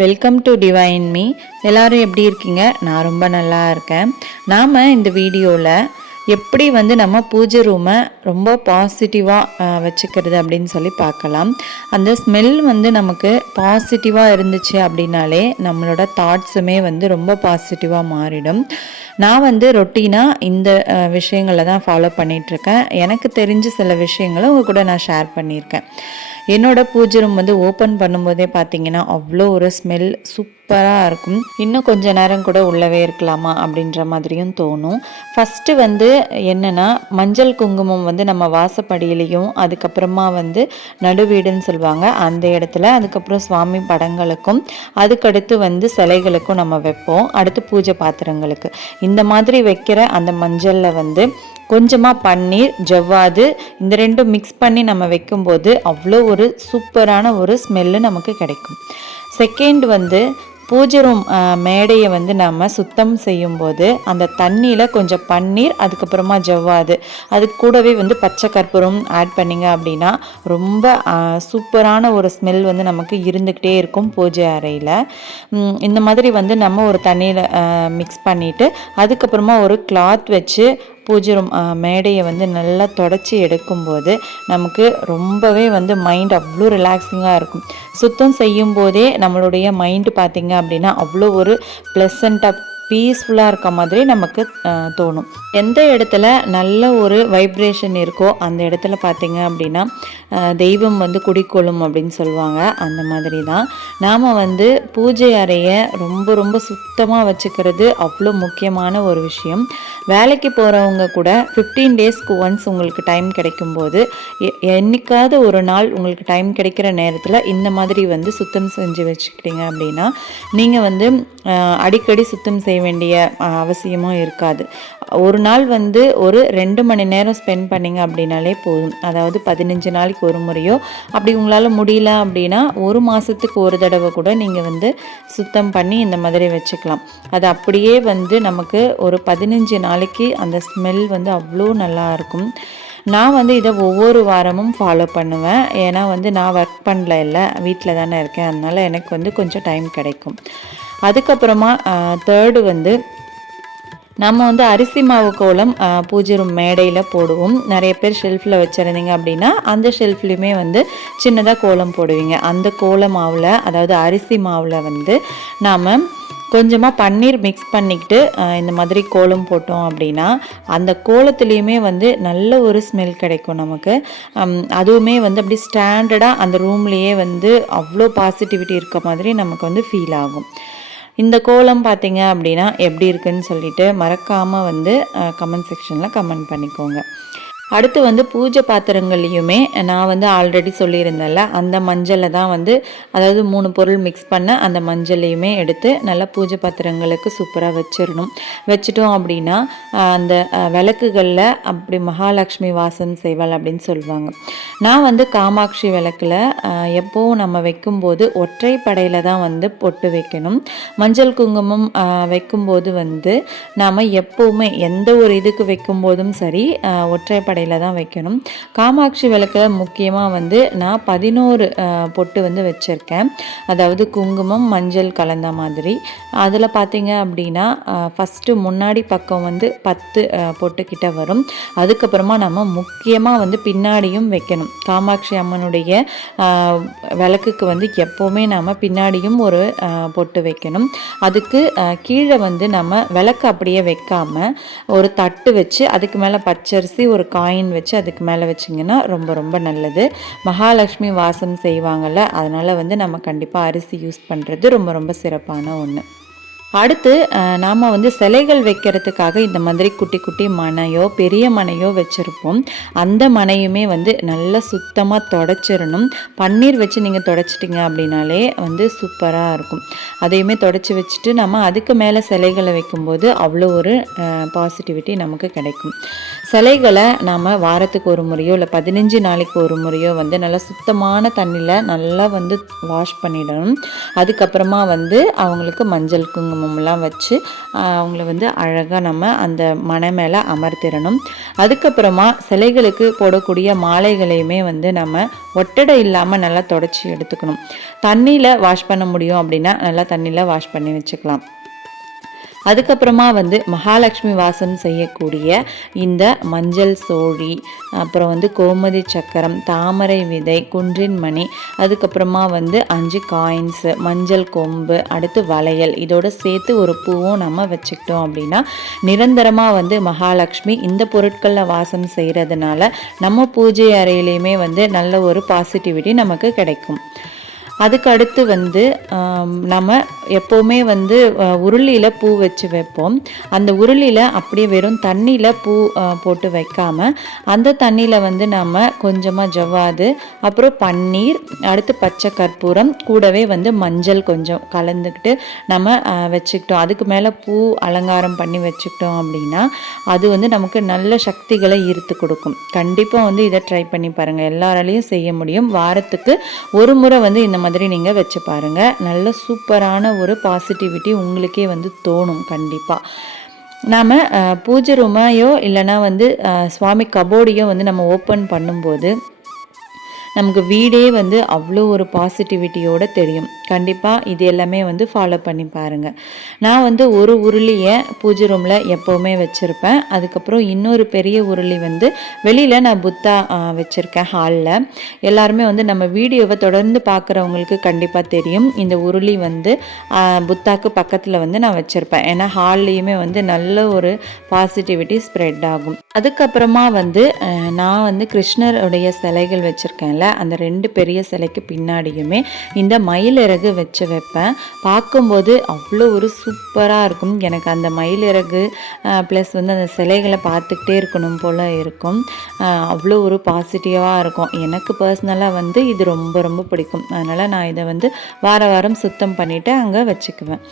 Welcome to divine me எல்லாரும் எப்படி இருக்கீங்க? நான் ரொம்ப நல்லா இருக்கேன். நாம் இந்த வீடியோவில் எப்படி வந்து நம்ம பூஜை ரூமை ரொம்ப பாசிட்டிவாக வச்சுக்கிறது அப்படின்னு சொல்லி பார்க்கலாம். அந்த ஸ்மெல் வந்து நமக்கு பாசிட்டிவாக இருந்துச்சு அப்படின்னாலே நம்மளோட தாட்ஸுமே வந்து ரொம்ப பாசிட்டிவாக மாறிடும். நான் வந்து ரொட்டீனாக இந்த விஷயங்களை தான் ஃபாலோ பண்ணிகிட்ருக்கேன் எனக்கு தெரிஞ்ச சில விஷயங்களை உங்கள் கூட நான் ஷேர் பண்ணியிருக்கேன். என்னோடய பூஜை ரூம் வந்து ஓப்பன் பண்ணும்போதே பார்த்தீங்கன்னா அவ்வளோ ஒரு ஸ்மெல் சூப்பராக இருக்கும். இன்னும் கொஞ்ச நேரம் கூட உள்ளவே இருக்கலாமா அப்படின்ற மாதிரியும் தோணும். ஃபஸ்ட்டு வந்து என்னென்னா மஞ்சள் குங்குமம் வந்து நம்ம வாசப்படியிலையும் அதுக்கப்புறமா வந்து நடுவீடுன்னு சொல்லுவாங்க அந்த இடத்துல அதுக்கப்புறம் சுவாமி படங்களுக்கும் அதுக்கடுத்து வந்து சிலைகளுக்கும் நம்ம வைப்போம். அடுத்து பூஜை பாத்திரங்களுக்கு. இந்த மாதிரி வைக்கிற அந்த மஞ்சளில் வந்து கொஞ்சமாக பன்னீர் ஜவ்வாது இந்த ரெண்டும் மிக்ஸ் பண்ணி நம்ம வைக்கும்போது அவ்வளோ ஒரு சூப்பரான ஒரு ஸ்மெல்லு நமக்கு கிடைக்கும். செகண்ட் வந்து பூஜை ரூம் மேடையை வந்து நம்ம சுத்தம் செய்யும்போது அந்த தண்ணியில் கொஞ்சம் பன்னீர் அதுக்கப்புறமா ஜவ்வாது. அது கூடவே வந்து பச்சை கற்பூரம் ஆட் பண்ணிங்க அப்படின்னா ரொம்ப சூப்பரான ஒரு ஸ்மெல் வந்து நமக்கு இருந்துக்கிட்டே இருக்கும் பூஜை அறையில். இந்த மாதிரி வந்து நம்ம ஒரு தண்ணியில் மிக்ஸ் பண்ணிவிட்டு அதுக்கப்புறமா ஒரு கிளாத் வச்சு பூஜை ரூம் மேடையை வந்து நல்லா தொடச்சி எடுக்கும்போது நமக்கு ரொம்பவே வந்து மைண்ட் அவ்வளோ ரிலாக்ஸிங்காக இருக்கும். சுத்தம் செய்யும் போதே நம்மளுடைய மைண்டு பார்த்திங்க அப்படின்னா அவ்வளோ ஒரு ப்ளசண்ட்டாக பீஸ்ஃபுல்லாக இருக்க மாதிரி நமக்கு அஹ், தோணும். எந்த இடத்துல நல்ல ஒரு வைப்ரேஷன் இருக்கோ அந்த இடத்துல பார்த்தீங்க அப்படின்னா அஹ், தெய்வம் வந்து குடிக்கொள்ளும் அப்படின்னு சொல்லுவாங்க. அந்த மாதிரி தான் நாம் வந்து பூஜை அறையை ரொம்ப ரொம்ப சுத்தமாக வச்சுக்கிறது அவ்வளோ முக்கியமான ஒரு விஷயம். வேலைக்கு போகிறவங்க கூட ஃபிஃப்டீன் டேஸ்க்கு ஒன்ஸ் உங்களுக்கு டைம் கிடைக்கும்போது எ- என்னைக்காவது ஒரு நாள் உங்களுக்கு டைம் கிடைக்கிற நேரத்தில் இந்த மாதிரி வந்து சுத்தம் செஞ்சு வச்சுக்கிட்டீங்க அப்படின்னா நீங்கள் வந்து அடிக்கடி சுத்தம் செய்ய வேண்டிய அவசியமும் இருக்காது. ஒரு நாள் வந்து ஒரு ரெண்டு மணி நேரம் ஸ்பெண்ட் பண்ணிங்க அப்படின்னாலே போதும். அதாவது பதினஞ்சு நாளைக்கு ஒரு முறையோ அப்படி உங்களால் முடியல அப்படின்னா ஒரு மாதத்துக்கு ஒரு தடவை கூட நீங்கள் வந்து சுத்தம் பண்ணி இந்த மாதிரி வச்சுக்கலாம். அது அப்படியே வந்து நமக்கு ஒரு பதினஞ்சு நாளைக்கு அந்த ஸ்மெல் வந்து அவ்வளோ நல்லா இருக்கும். நான் வந்து இதை ஒவ்வொரு வாரமும் ஃபாலோ பண்ணுவேன். ஏன்னா வந்து நான் ஒர்க் பண்ணல இல்லை வீட்டில் தானே இருக்கேன். அதனால எனக்கு வந்து கொஞ்சம் டைம் கிடைக்கும். அதுக்கப்புறமா தேர்டு வந்து நம்ம வந்து அரிசி மாவு கோலம் பூஜை ரூம் மேடையில் போடுவோம். நிறைய பேர் ஷெல்ஃபில் வச்சுருந்தீங்க அப்படின்னா அந்த ஷெல்ஃப்லேயுமே வந்து சின்னதாக கோலம் போடுவீங்க. அந்த கோல மாவில் அதாவது அரிசி மாவில் வந்து நாம் கொஞ்சமாக பன்னீர் மிக்ஸ் பண்ணிக்கிட்டு இந்த மாதிரி கோலம் போட்டோம் அப்படின்னா அந்த கோலத்துலேயுமே வந்து நல்ல ஒரு ஸ்மெல் கிடைக்கும் நமக்கு. அதுவுமே வந்து அப்படி ஸ்டாண்டர்டாக அந்த ரூம்லேயே வந்து அவ்வளோ பாசிட்டிவிட்டி இருக்க மாதிரி நமக்கு வந்து ஃபீல் ஆகும். இந்த கோலம் பார்த்தீங்க அப்படின்னா எப்படி இருக்குன்னு சொல்லிட்டு மறக்காமல் வந்து கமெண்ட் செக்ஷனில் கமெண்ட் பண்ணிக்கோங்க. அடுத்து வந்து பூஜை பாத்திரங்கள்லையுமே நான் வந்து ஆல்ரெடி சொல்லியிருந்தேன்ல அந்த மஞ்சளை தான் வந்து அதாவது மூணு பொருள் மிக்ஸ் பண்ண அந்த மஞ்சளையுமே எடுத்து நல்லா பூஜை பாத்திரங்களுக்கு சூப்பராக வச்சிடணும். வச்சிட்டோம் அப்படின்னா அந்த விளக்குகளில் அப்படி மகாலட்சுமி வாசம் செய்வாள் அப்படின்னு சொல்லுவாங்க. நான் வந்து காமாட்சி விளக்கில் எப்போவும் நம்ம வைக்கும்போது ஒற்றை படையில் தான் வந்து பொட்டு வைக்கணும். மஞ்சள் குங்குமம் வைக்கும்போது வந்து நாம் எப்போவுமே எந்த ஒரு இதுக்கு வைக்கும்போதும் சரி ஒற்றைப்படை கடையில் தான் வைக்கணும். காமாட்சி விளக்கில் முக்கியமாக வந்து நான் பதினோரு பொட்டு வந்து வச்சுருக்கேன். அதாவது குங்குமம் மஞ்சள் கலந்த மாதிரி. அதில் பார்த்தீங்க அப்படின்னா ஃபஸ்ட்டு முன்னாடி பக்கம் வந்து பத்து பொட்டுக்கிட்ட வரும். அதுக்கப்புறமா நம்ம முக்கியமாக வந்து பின்னாடியும் வைக்கணும். காமாட்சி அம்மனுடைய விளக்குக்கு வந்து எப்போவுமே நாம் பின்னாடியும் ஒரு பொட்டு வைக்கணும். அதுக்கு கீழே வந்து நம்ம விளக்கு அப்படியே வைக்காம ஒரு தட்டு வச்சு அதுக்கு மேலே பச்சரிசி ஒரு காயின் வச்சு அதுக்கு மேலே வச்சிங்கன்னா ரொம்ப ரொம்ப நல்லது. மகாலட்சுமி வாசம் செய்வாங்கள்ல அதனால் வந்து நம்ம கண்டிப்பாக அரிசி யூஸ் பண்ணுறது ரொம்ப ரொம்ப சிறப்பான ஒன்று அடுத்து நாம் வந்து சிலைகள் வைக்கிறதுக்காக இந்த மாதிரி குட்டி குட்டி மனையோ பெரிய மனையோ வச்சுருப்போம். அந்த மனையுமே வந்து நல்லா சுத்தமாக தொடச்சிடணும் பன்னீர் வச்சு நீங்கள் தொடச்சிட்டிங்க அப்படின்னாலே வந்து சூப்பராக இருக்கும். அதையுமே தொடச்சி வச்சுட்டு நம்ம அதுக்கு மேலே சிலைகளை வைக்கும்போது அவ்வளோ ஒரு பாசிட்டிவிட்டி நமக்கு கிடைக்கும். சிலைகளை நாம் வாரத்துக்கு ஒரு முறையோ இல்லை பதினஞ்சு நாளைக்கு ஒரு முறையோ வந்து நல்லா சுத்தமான தண்ணியில் நல்லா வந்து வாஷ் பண்ணிடணும். அதுக்கப்புறமா வந்து அவங்களுக்கு மஞ்சள் குங்குமம்லாம் வச்சு அவங்கள வந்து அழகாக நம்ம அந்த மனை மேலே அமர்த்திடணும். அதுக்கப்புறமா சிலைகளுக்கு போடக்கூடிய மாலைகளையுமே வந்து நம்ம ஒட்டடை இல்லாமல் நல்லா தொடச்சி எடுத்துக்கணும். தண்ணியில் வாஷ் பண்ண முடியும் அப்படின்னா நல்லா தண்ணியில் வாஷ் பண்ணி வச்சுக்கலாம். அதுக்கப்புறமா வந்து மகாலட்சுமி வாசம் செய்யக்கூடிய இந்த மஞ்சள் சோழி அப்புறம் வந்து கோமதி சக்கரம் தாமரை விதை குன்றின் மணி அதுக்கப்புறமா வந்து அஞ்சு காயின்ஸு மஞ்சள் கொம்பு அடுத்து வளையல். இதோட சேர்த்து ஒரு பூவும் நம்ம வச்சுக்கிட்டோம் அப்படின்னா நிரந்தரமாக வந்து மகாலட்சுமி இந்த பொருட்களில் வாசம் செய்கிறதுனால நம்ம பூஜை அறையிலையுமே வந்து நல்ல ஒரு பாசிட்டிவிட்டி நமக்கு கிடைக்கும். அதுக்கு அடுத்து வந்து நம்ம எப்போவுமே வந்து உருளியில் பூ வச்சு வைப்போம். அந்த உருளியில் அப்படியே வெறும் தண்ணியில் பூ போட்டு வைக்காமல் அந்த தண்ணியில் வந்து நம்ம கொஞ்சமாக ஜவ்வாது அப்புறம் பன்னீர் அடுத்து பச்சை கற்பூரம் கூடவே வந்து மஞ்சள் கொஞ்சம் கலந்துக்கிட்டு நம்ம வச்சுக்கிட்டோம். அதுக்கு மேலே பூ அலங்காரம் பண்ணி வச்சுக்கிட்டோம் அப்படின்னா அது வந்து நமக்கு நல்ல சக்திகளை ஈர்த்து கொடுக்கும். கண்டிப்பாக வந்து இதை ட்ரை பண்ணி பாருங்கள் எல்லாராலையும் செய்ய முடியும். வாரத்துக்கு ஒரு முறை வந்து இந்த மாதிரி நீங்கள் வச்சு பாருங்கள் நல்ல சூப்பரான ஒரு பாசிட்டிவிட்டி உங்களுக்கே வந்து தோணும் கண்டிப்பாக நாம் பூஜை ரூமையோ இல்லைன்னா வந்து சுவாமி கபோர்டையோ வந்து நம்ம ஓப்பன் பண்ணும்போது நமக்கு வீடே வந்து அவ்வளோ ஒரு பாசிட்டிவிட்டியோடு தெரியும். கண்டிப்பாக இது எல்லாமே வந்து ஃபாலோ பண்ணி பாருங்கள் நான் வந்து ஒரு உருளியை பூஜை ரூமில் எப்போவுமே வச்சுருப்பேன். அதுக்கப்புறம் இன்னொரு பெரிய உருளி வந்து வெளியில் நான் புத்தா வச்சுருக்கேன் ஹாலில் எல்லாருமே வந்து நம்ம வீடியோவை தொடர்ந்து பார்க்குறவங்களுக்கு கண்டிப்பாக தெரியும். இந்த உருளி வந்து புத்தாக்கு பக்கத்தில் வந்து நான் வச்சுருப்பேன். ஏன்னா ஹால்லையுமே வந்து நல்ல ஒரு பாசிட்டிவிட்டி ஸ்ப்ரெட் ஆகும். அதுக்கப்புறமா வந்து நான் வந்து கிருஷ்ணருடைய சிலைகள் வச்சுருக்கேன்ல அந்த ரெண்டு பெரிய சிலைக்கு பின்னாடியுமே இந்த மயிலிறகு வச்சு வைப்பேன். பார்க்கும்போது அவ்வளோ ஒரு சூப்பராக இருக்கும். எனக்கு அந்த மயிலிறகு ப்ளஸ் வந்து அந்த சிலைகளை பார்த்துக்கிட்டே இருக்கணும் போல் இருக்கும். அவ்வளோ ஒரு பாசிட்டிவாக இருக்கும். எனக்கு பர்சனலாக வந்து இது ரொம்ப ரொம்ப பிடிக்கும். அதனால் நான் இதை வந்து வார வாரம் சுத்தம் பண்ணிவிட்டு அங்கே வச்சுக்குவேன்.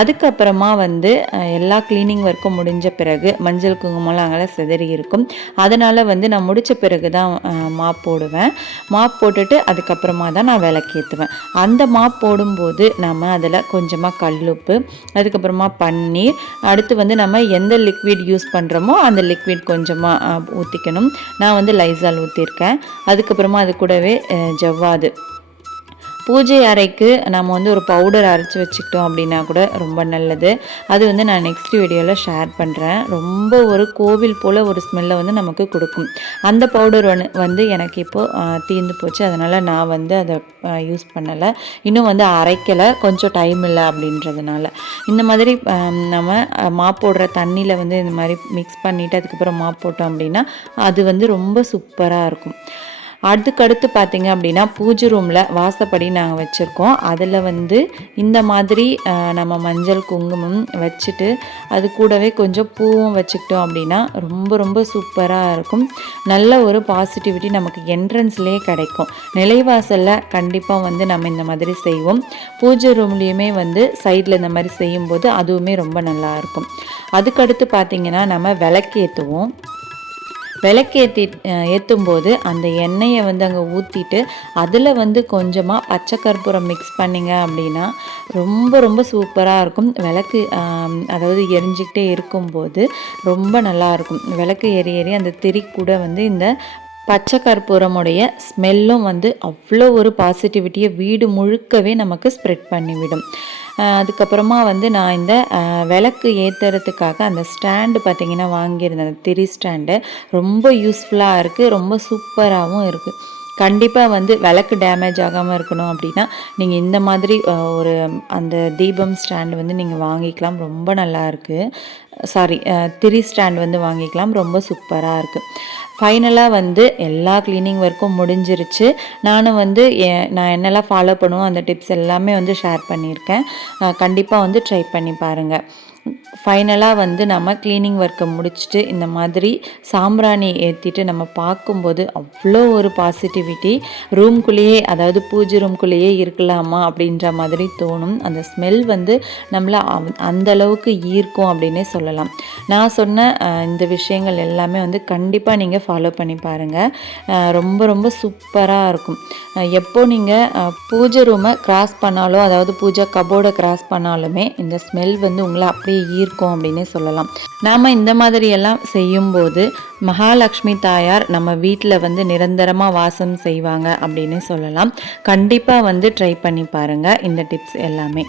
அதுக்கப்புறமா வந்து எல்லா க்ளீனிங் ஒர்க்கும் முடிஞ்ச பிறகு மஞ்சள் குங்குமம்லாம் அங்கே சிதறி இருக்கும். அதனால் வந்து நான் முடித்த பிறகு தான் மாப் போடுவேன். மாப் போட்டுட்டு அதுக்கப்புறமா தான் நான் விளக்கேற்றுவேன் அந்த மாப் போடும்போது நம்ம அதில் கொஞ்சமாக கல்லுப்பு அதுக்கப்புறமா பன்னீர் அடுத்து வந்து நம்ம எந்த லிக்விட் யூஸ் பண்ணுறோமோ அந்த லிக்விட் கொஞ்சமாக ஊற்றிக்கணும் நான் வந்து லைசால் ஊற்றிருக்கேன் அதுக்கப்புறமா அது கூடவே ஜவ்வாது. பூஜை அறைக்கு நம்ம வந்து ஒரு பவுடர் அரைச்சி வச்சுக்கிட்டோம் அப்படின்னா கூட ரொம்ப நல்லது. அது வந்து நான் நெக்ஸ்ட் வீடியோவில் ஷேர் பண்ணுறேன் ரொம்ப ஒரு கோவில் போல் ஒரு ஸ்மெல்லை வந்து நமக்கு கொடுக்கும். அந்த பவுடர் வந்து எனக்கு இப்போது தீர்ந்து போச்சு. அதனால் நான் வந்து அதை யூஸ் பண்ணலை. இன்னும் வந்து அரைக்கலை. கொஞ்சம் டைம் இல்லை அப்படின்றதுனால. இந்த மாதிரி நம்ம மாப் போடுற தண்ணியில் வந்து இந்த மாதிரி மிக்ஸ் பண்ணிவிட்டு அதுக்கப்புறம் மாப் போட்டோம் அப்படின்னா அது வந்து ரொம்ப சூப்பராக இருக்கும். அதுக்கடுத்து பார்த்தீங்க அப்படின்னா பூஜை ரூமில் வாசப்படி நாங்கள் வச்சுருக்கோம். அதில் வந்து இந்த மாதிரி நம்ம மஞ்சள் குங்குமம் வச்சுட்டு அது கூடவே கொஞ்சம் பூவும் வச்சுக்கிட்டோம் அப்படின்னா ரொம்ப ரொம்ப சூப்பராக இருக்கும். நல்ல ஒரு பாசிட்டிவிட்டி நமக்கு என்ட்ரன்ஸ்லேயே கிடைக்கும். நிலைவாசலில் கண்டிப்பாக வந்து நம்ம இந்த மாதிரி செய்வோம். பூஜை ரூம்லேயுமே வந்து சைடில் இந்த மாதிரி செய்யும்போது அதுவுமே ரொம்ப நல்லா இருக்கும். அதுக்கடுத்து பார்த்தீங்கன்னா நம்ம விளக்கேற்றுவோம் விளக்கேற்றி ஏற்றும்போது அந்த எண்ணெயை வந்து அங்கே ஊற்றிட்டு அதில் வந்து கொஞ்சமாக பச்சை கற்பூரம் மிக்ஸ் பண்ணிங்க அப்படின்னா ரொம்ப ரொம்ப சூப்பராக இருக்கும். விளக்கு அதாவது எரிஞ்சிக்கிட்டே இருக்கும்போது ரொம்ப நல்லா இருக்கும். விளக்கு எரி எரி அந்த திரி கூட வந்து இந்த பச்சை கற்பூரமுடைய ஸ்மெல்லும் வந்து அவ்வளோ ஒரு பாசிட்டிவிட்டியை வீடு முழுக்கவே நமக்கு ஸ்ப்ரெட் பண்ணிவிடும். அதுக்கப்புறமா வந்து நான் இந்த விளக்கு ஏற்றுறதுக்காக அந்த ஸ்டாண்டு பார்த்தீங்கன்னா வாங்கியிருந்தேன். அந்த திரி ஸ்டாண்டு. ரொம்ப யூஸ்ஃபுல்லாக இருக்குது ரொம்ப சூப்பராகவும் இருக்குது கண்டிப்பாக வந்து விளக்கு டேமேஜ் ஆகாமல் இருக்கணும் அப்படின்னா நீங்கள் இந்த மாதிரி ஒரு அந்த தீபம் ஸ்டாண்டு வந்து நீங்கள் வாங்கிக்கலாம். ரொம்ப நல்லா இருக்குது சாரி திரி ஸ்டாண்ட் வந்து வாங்கிக்கலாம். ரொம்ப சூப்பராக இருக்குது ஃபைனலாக வந்து எல்லா க்ளீனிங் ஒர்க்கும் முடிஞ்சிருச்சு. நானும் வந்து எ- நான் என்னெல்லாம் ஃபாலோ பண்ணுவோம் அந்த டிப்ஸ் எல்லாமே வந்து ஷேர் பண்ணியிருக்கேன். கண்டிப்பாக வந்து ட்ரை பண்ணி பாருங்கள் ஃபைனலாக வந்து நம்ம க்ளீனிங் ஒர்க்கை முடிச்சுட்டு இந்த மாதிரி சாம்பிராணி ஏற்றிட்டு நம்ம பார்க்கும்போது அவ்வளோ ஒரு பாசிட்டிவிட்டி ரூம்குள்ளேயே அதாவது பூஜை ரூம்குள்ளேயே இருக்கலாமா அப்படின்ற மாதிரி தோணும். அந்த ஸ்மெல் வந்து நம்மளை அவ்- அந்த அளவுக்கு ஈர்க்கும் அப்படின்னே சொல்லலாம். நான் சொன்ன இந்த விஷயங்கள் எல்லாமே வந்து கண்டிப்பாக நீங்கள் ஃபாலோ பண்ணி பாருங்கள் ரொம்ப ரொம்ப சூப்பராக இருக்கும். எப்போ நீங்கள் பூஜை ரூமை கிராஸ் பண்ணாலோ அதாவது பூஜை கபோர்டை கிராஸ் பண்ணாலுமே இந்த ஸ்மெல் வந்து உங்களை அப்படியே ஈர்க்கும் அப்படின்னே சொல்லலாம். நாம் இந்த மாதிரியெல்லாம் செய்யும்போது மகாலட்சுமி தாயார் நம்ம வீட்டில் வந்து நிரந்தரமாக வாசம் செய்வாங்க அப்படின்னே சொல்லலாம். கண்டிப்பாக வந்து ட்ரை பண்ணி பாருங்கள் இந்த டிப்ஸ் எல்லாமே.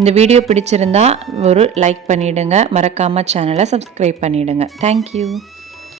இந்த வீடியோ பிடிச்சிருந்தா ஒரு லைக் பண்ணிவிடுங்க மறக்காமல் சேனலை சப்ஸ்கிரைப் பண்ணிவிடுங்க தேங்க்யூ